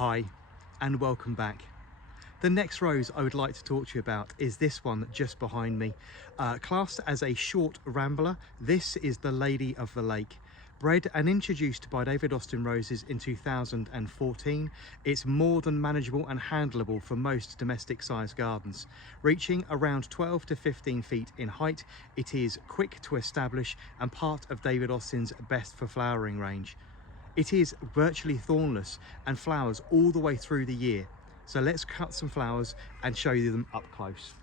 Hi and welcome back. The next rose I would like to talk to you about is this one just behind me. Classed as a short rambler, this is the Lady of the Lake. Bred and introduced by David Austin Roses in 2014, it's more than manageable and handleable for most domestic sized gardens. Reaching around 12 to 15 feet in height, it is quick to establish and part of David Austin's best for flowering range. It is virtually thornless and flowers all the way through the year. So let's cut some flowers and show you them up close.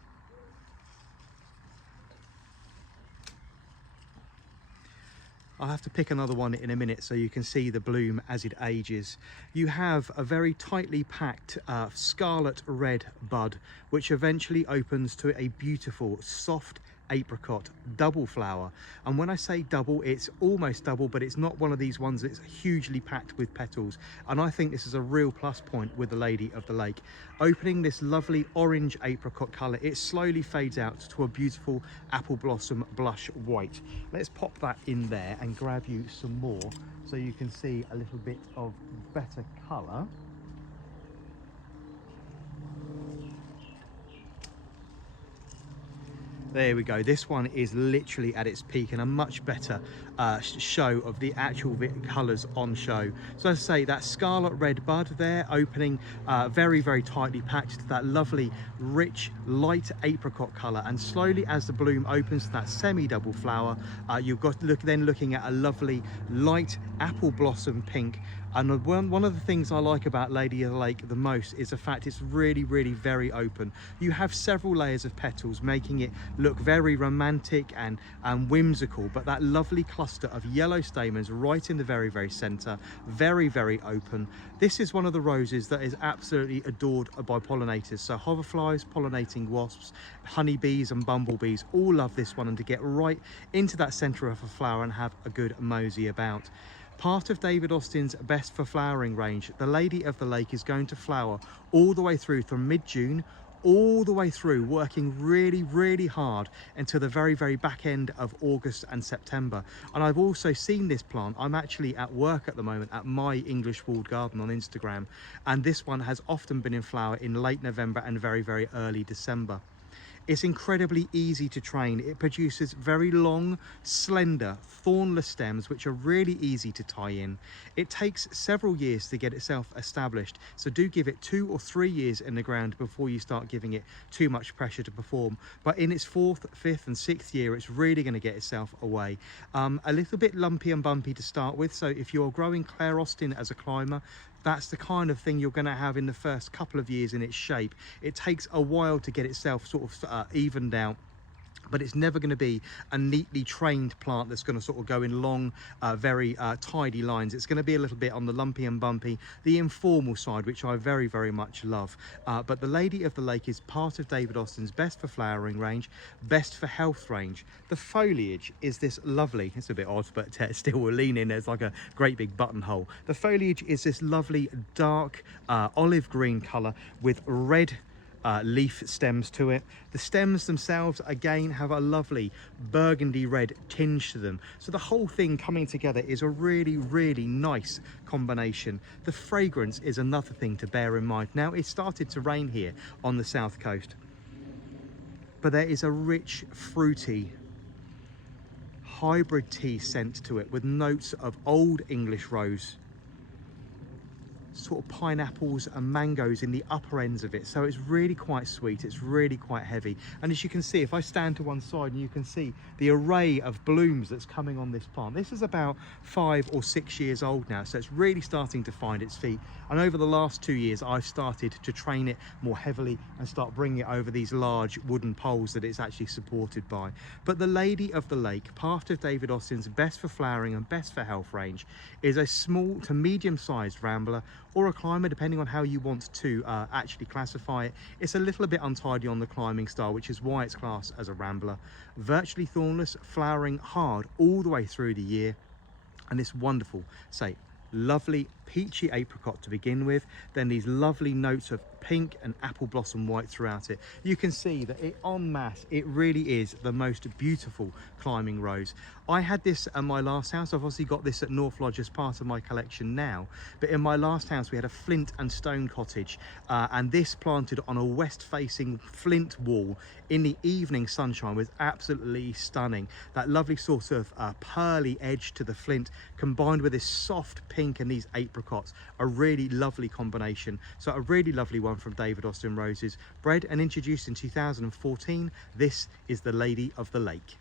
I'll have to pick another one in a minute so you can see the bloom as it ages. You have a very tightly packed scarlet red bud, which eventually opens to a beautiful soft apricot double flower. And when I say double, it's almost double, but it's not one of these ones that's hugely packed with petals. And I think this is a real plus point with the Lady of the Lake. Opening this lovely orange apricot colour, it slowly fades out to a beautiful apple blossom blush white. Let's pop that in there and grab you some more so you can see a little bit of better colour. There we go. This one is literally at its peak and a much better show of the actual colours on show. So as I say, that scarlet red bud there opening very, very tightly packed to that lovely, rich, light apricot colour. And slowly as the bloom opens to that semi-double flower, you've got then looking at a lovely, light apple blossom pink. And one of the things I like about Lady of the Lake the most is the fact it's really, really very open. You have several layers of petals, making it look very romantic and whimsical, but that lovely cluster of yellow stamens right in the very, very center, very, very open. This is one of the roses that is absolutely adored by pollinators. So hoverflies, pollinating wasps, honeybees and bumblebees all love this one, and to get right into that center of a flower and have a good mosey about. Part of David Austin's best for flowering range, the Lady of the Lake is going to flower all the way through from mid-June all the way through, working really, really hard until the very, very back end of August and September. And I've also seen this plant. I'm actually at work at the moment at my English walled garden on Instagram, and this one has often been in flower in late November and very, very early December. It's incredibly easy to train. It produces very long, slender, thornless stems, which are really easy to tie in. It takes several years to get itself established, so do give it 2 or 3 years in the ground before you start giving it too much pressure to perform. But in its 4th, 5th and 6th year, it's really going to get itself away. A little bit lumpy and bumpy to start with, so if you're growing Claire Austin as a climber, that's the kind of thing you're going to have in the first couple of years in its shape. It takes a while to get itself sort of evened out, but it's never going to be a neatly trained plant that's going to sort of go in long, very tidy lines. It's going to be a little bit on the lumpy and bumpy, the informal side, which I very, very much love. But the Lady of the Lake is part of David Austin's best for flowering range, best for health range. The foliage is this lovely, it's a bit odd, but still will lean in. There's like a great big buttonhole. The foliage is this lovely dark olive green colour with red leaf stems to it. The stems themselves again have a lovely burgundy red tinge to them, so the whole thing coming together is a really, really nice combination. The fragrance is another thing to bear in mind. Now, it started to rain here on the south coast, but there is a rich, fruity hybrid tea scent to it with notes of old English rose, sort of pineapples and mangoes in the upper ends of it. So it's really quite sweet, it's really quite heavy. And as you can see, if I stand to one side, and you can see the array of blooms that's coming on this plant. This is about 5 or 6 years old now, so it's really starting to find its feet. And over the last 2 years, I've started to train it more heavily and start bringing it over these large wooden poles that it's actually supported by. But the Lady of the Lake, part of David Austin's best for flowering and best for health range, is a small to medium-sized rambler or a climber, depending on how you want to actually classify it. It's a little bit untidy on the climbing style, which is why it's classed as a rambler. Virtually thornless, flowering hard all the way through the year, and this wonderful, say, lovely peachy apricot to begin with, then these lovely notes of pink and apple blossom white throughout it. You can see that en masse, it really is the most beautiful climbing rose. I had this at my last house. I've obviously got this at North Lodge as part of my collection now, but in my last house we had a flint and stone cottage, and this planted on a west facing flint wall in the evening sunshine was absolutely stunning. That lovely sort of pearly edge to the flint combined with this soft pink and these apricots, a really lovely combination. So a really lovely one from David Austin Roses, bred and introduced in 2014. This is the Lady of the Lake.